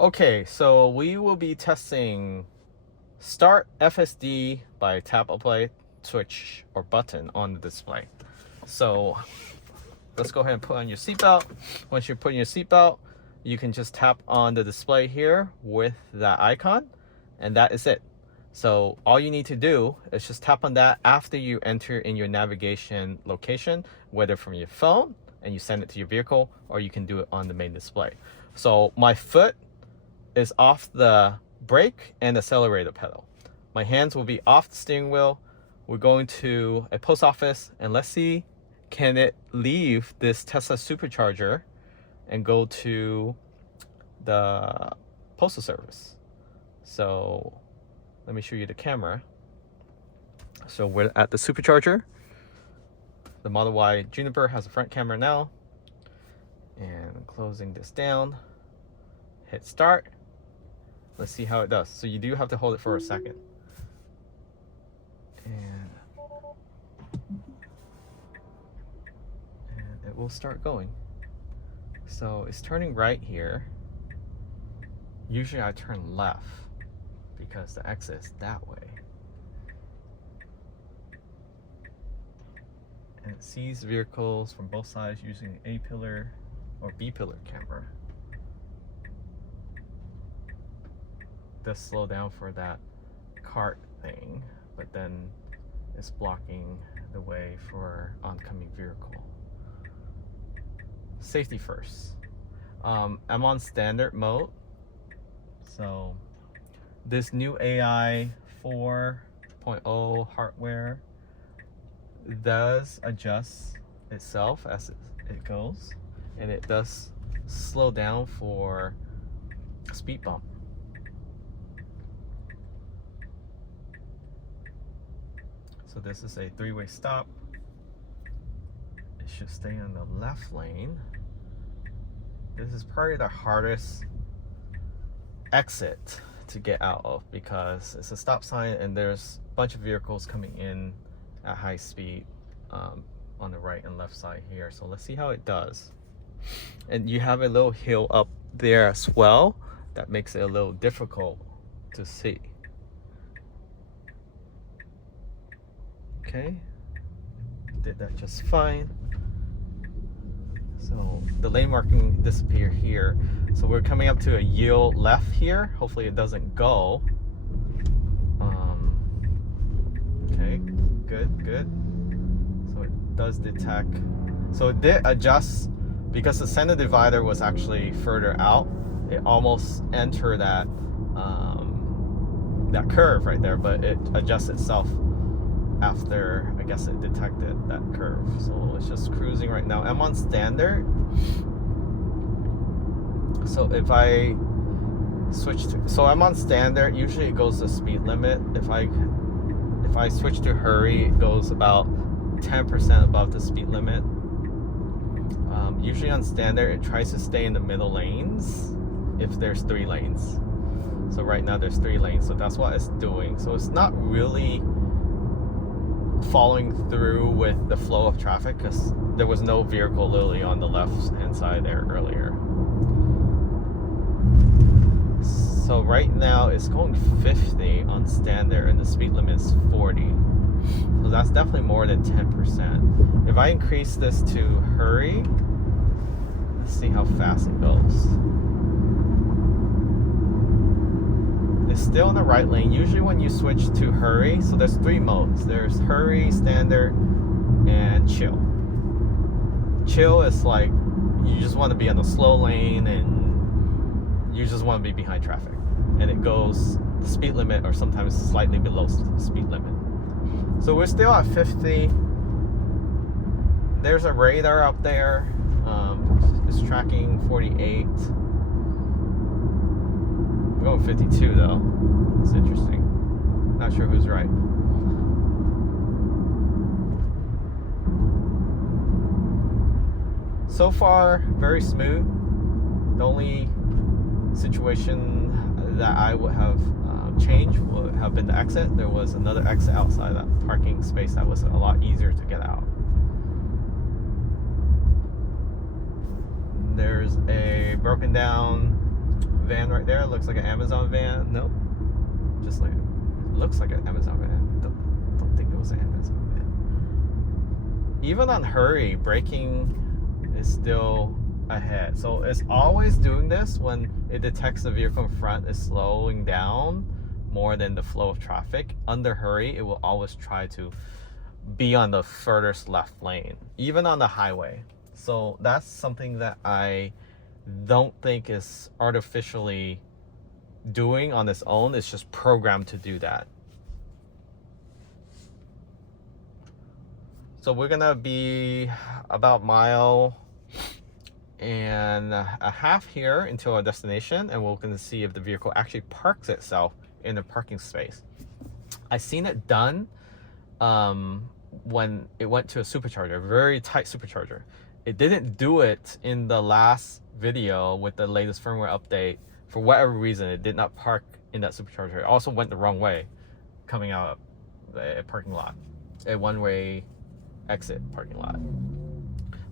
Okay, so we will be testing start FSD by tap apply switch or button on the display. So let's go ahead and put on your seatbelt. Once you're putting your seatbelt, you can just tap on the display here with that icon, and that is it. So all you need to do is just tap on that after you enter in your navigation location, whether from your phone and you send it to your vehicle, or you can do it on the main display. So my foot is off the brake and accelerator pedal. My hands will be off the steering wheel. We're going to a post office, and let's see, can it leave this Tesla supercharger and go to the postal service? So let me show you the camera. So we're at the supercharger. The Model Y Juniper has a front camera now. And closing this down, hit start. Let's see how it does. So you do have to hold it for a second. And it will start going. So it's turning right here. Usually I turn left because the exit is that way. And it sees vehicles from both sides using A pillar or B pillar camera. Does slow down for that cart thing, but then it's blocking the way for oncoming vehicle. Safety first. I'm on standard mode. So this new AI 4.0 hardware does adjust itself as it goes, and it does slow down for speed bump. So this is a three-way stop. It should stay in the left lane. This is probably the hardest exit to get out of because it's a stop sign and there's a bunch of vehicles coming in at high speed on the right and left side here. So let's see how it does. And you have a little hill up there as well that makes it a little difficult to see. Okay, did that just fine. So the lane marking disappeared here. So we're coming up to a yield left here. Hopefully it doesn't go. Okay, good. So it does detect. So it did adjust because the center divider was actually further out. It almost entered that that curve right there, but it adjusts itself after, I guess, it detected that curve. So it's just cruising right now. I'm on standard. So if I switch to, so I'm on standard, usually it goes to speed limit. If I switch to hurry, it goes about 10% above the speed limit. Usually on standard, it tries to stay in the middle lanes if there's 3 lanes. So right now there's 3 lanes, so that's what it's doing. So it's not really following through with the flow of traffic because there was no vehicle literally on the left hand side there earlier. So right now it's going 50 on standard and the speed limit is 40. So that's definitely more than 10%. If I increase this to hurry, let's see how fast it goes. It's still in the right lane. Usually when you switch to hurry, so there's 3 modes. There's hurry, standard, and chill. Chill is like you just want to be on the slow lane and you just want to be behind traffic. And it goes the speed limit or sometimes slightly below the speed limit. So we're still at 50. There's a radar up there. It's tracking 48. I'm going 52 though. It's interesting. Not sure who's right. So far, very smooth. The only situation that I would have changed would have been the exit. There was another exit outside that parking space that was a lot easier to get out. There's a broken down van right there. Looks like an Amazon van. Nope. Just like, it looks like an Amazon van. Don't think it was an Amazon van. Even on hurry, braking is still ahead. So it's always doing this when it detects the vehicle in front is slowing down more than the flow of traffic. Under hurry, it will always try to be on the furthest left lane, even on the highway. So that's something that I don't think is artificially doing on its own. It's just programmed to do that. So we're gonna be about mile and a half here into our destination, and we're gonna see if the vehicle actually parks itself in a parking space. I've seen it done when it went to a supercharger, a very tight supercharger. It didn't do it in the last video with the latest firmware update. For whatever reason, it did not park in that supercharger. It also went the wrong way coming out of a parking lot, a one-way exit parking lot.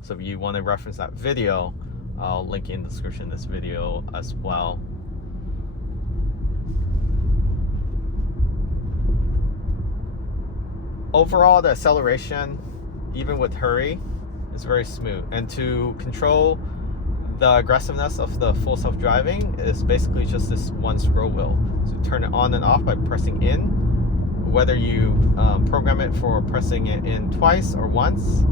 So if you want to reference that video, I'll link in the description of this video as well. Overall, the acceleration, even with hurry, is very smooth. And to control the aggressiveness of the full self-driving is basically just this one scroll wheel. So you turn it on and off by pressing in. Whether you program it for pressing it in twice or once,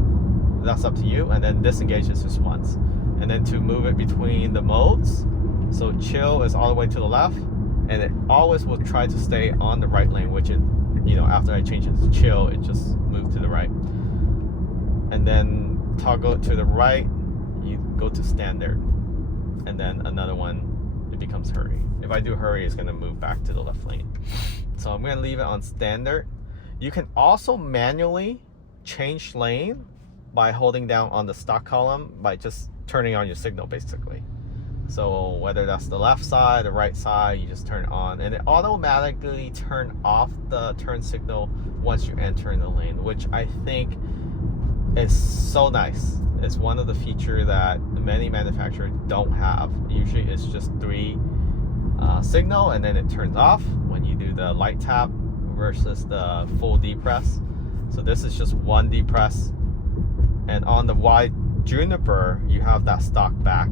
that's up to you. And then disengage is just once. And then to move it between the modes, so chill is all the way to the left, and it always will try to stay on the right lane, which it, after I change it to chill, it just moved to the right. And then toggle to the right, you go to standard, and then another one, it becomes hurry. If I do hurry, it's gonna move back to the left lane. So I'm gonna leave it on standard. You can also manually change lane by holding down on the stock column by just turning on your signal, basically. So whether that's the left side, the right side, you just turn it on, and it automatically turn off the turn signal once you enter in the lane, which I think is so nice. It's one of the features that many manufacturers don't have. Usually it's just 3 signal, and then it turns off when you do the light tap versus the full depress. So this is just 1 depress, and on the Y Juniper you have that stock back.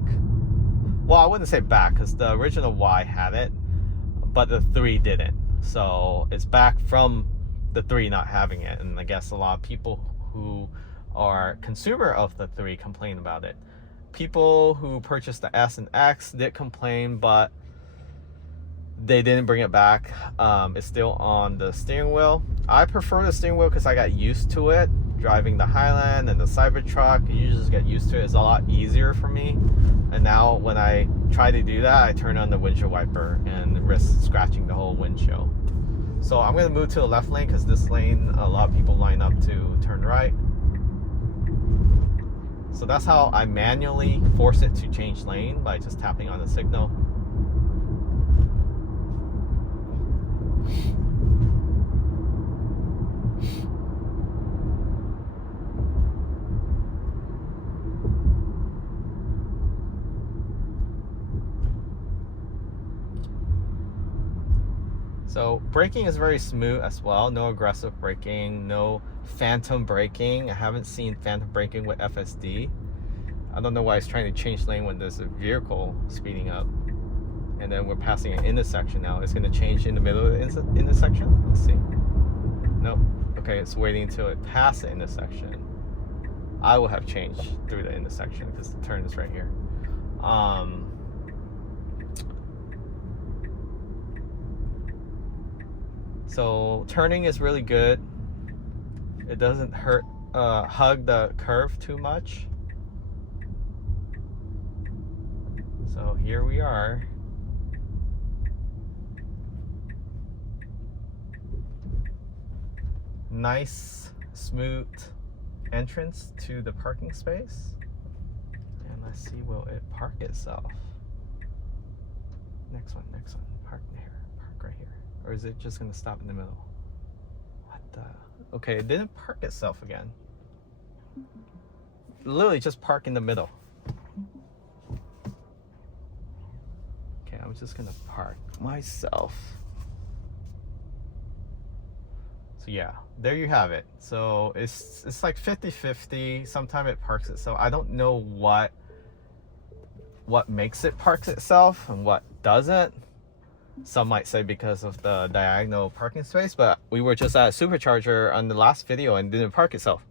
Well, I wouldn't say back because the original Y had it, but the 3 didn't. So it's back from the 3 not having it, and I guess a lot of people who are consumer of the 3 complain about it. People who purchased the S and X did complain, but they didn't bring it back. It's still on the steering wheel. I prefer the steering wheel because I got used to it. Driving the Highland and the Cybertruck, you just get used to it. It's a lot easier for me. And now when I try to do that, I turn on the windshield wiper and risk scratching the whole windshield. So I'm going to move to the left lane because this lane, a lot of people line up to turn right. So that's how I manually force it to change lane, by just tapping on the signal. So braking is very smooth as well. No aggressive braking, no phantom braking. I haven't seen phantom braking with FSD. I don't know why it's trying to change lane when there's a vehicle speeding up. And then we're passing an intersection now. It's going to change in the middle of the intersection. Let's see. Nope. Okay, it's waiting until it passes the intersection. I will have changed through the intersection because the turn is right here. So turning is really good. It doesn't hug the curve too much. So here we are. Nice, smooth entrance to the parking space. And let's see, will it park itself? Next one, park here, park right here. Or is it just gonna stop in the middle? What the? Okay, it didn't park itself again. Literally just park in the middle. Okay, I'm I'm just gonna park myself. So yeah, there you have it. So it's like 50-50. Sometimes it parks itself. I don't know what makes it parks itself and what doesn't. Some might say because of the diagonal parking space, but we were just at a supercharger on the last video and didn't park itself.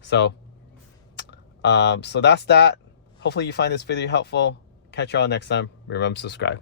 So so that's that. Hopefully you find this video helpful. Catch y'all next time. Remember to subscribe.